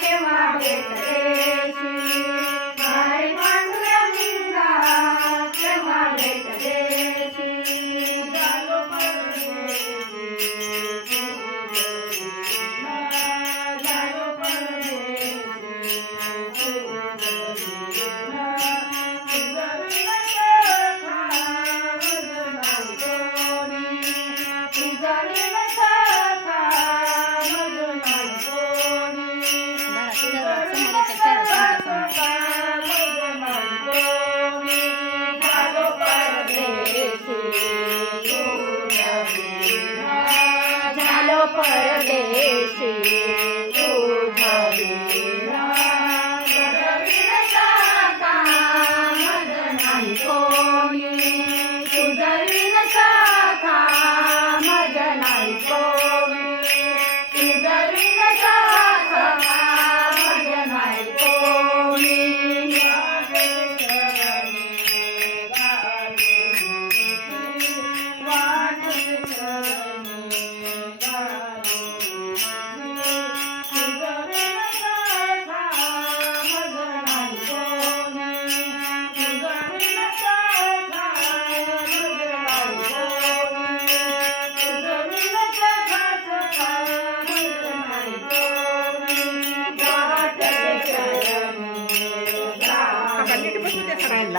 केव्हा भेटदेशी झालो परदेशी।